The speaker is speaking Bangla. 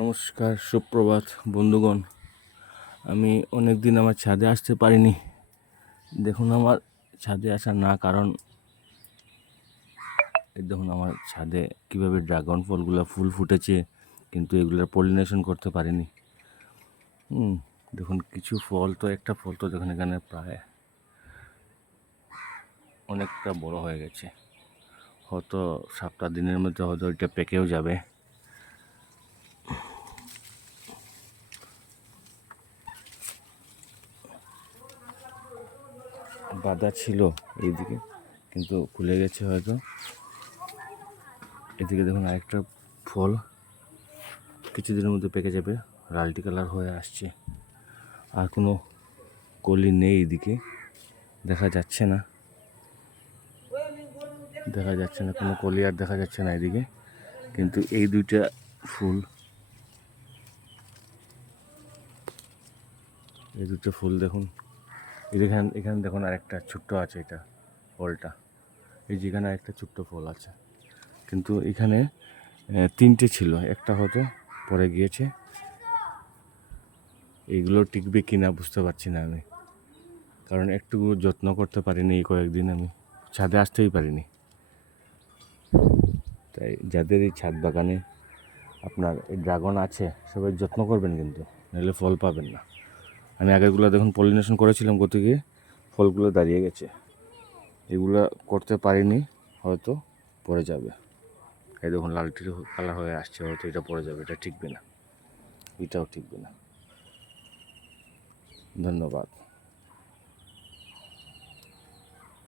নমস্কার, সুপ্রভাত বন্ধুগণ। আমি অনেক দিন আমার ছাদে আসতে পারিনি। দেখুন আমার ছাদে আসার না কারণ দেখুন আমার ছাদে কিভাবে ড্রাগন ফলগুলো ফুল ফুটেছে, কিন্তু এগুলোর পলিনেশন করতে পারিনি। দেখুন কিছু ফল তো, একটা ফল তো দেখুন এখানে প্রায় অনেকটা বড় হয়ে গেছে। হয়তো 7টা দিনের মধ্যে হয়তো এটা পেকেও যাবে। বাঁধা ছিল এইদিকে, কিন্তু খুলে গেছে হয়তো। এদিকে দেখুন আরেকটা ফল কিছুদিনের মধ্যে পেকে যাবে, লালটি কালার হয়ে আসছে। আর কোনো কলি নেই এদিকে, দেখা যাচ্ছে না কোনো কলি আর দেখা যাচ্ছে না এদিকে। কিন্তু এই দুইটা ফুল, দেখুন এখানে দেখুন আরেকটা ছোট্ট আছে, এটা ফলটা এই যেখানে আরেকটা ছোট্ট ফল আছে, কিন্তু এখানে 3টে ছিল, একটা হয়তো পরে গিয়েছে। এইগুলো টিকবে কিনা বুঝতে পারছি না আমি, কারণ একটু যত্ন করতে পারিনি এই কয়েকদিন, আমি ছাদে আসতেই পারিনি। তাই যাদের এই ছাদ বাগানে আপনার এই ড্রাগন আছে, সবাই যত্ন করবেন কিন্তু, নাহলে ফল পাবেন না। আমি আগেরগুলো দেখুন পলিনেশন করেছিলাম, করতে গিয়ে ফলগুলো দাঁড়িয়ে গেছে। এগুলো করতে পারিনি, হয়তো পড়ে যাবে। এই দেখুন লালটির কালার হয়ে আসছে, হয়তো এটা পড়ে যাবে, এটা টিকবে না, এটাও টিকবে না। ধন্যবাদ।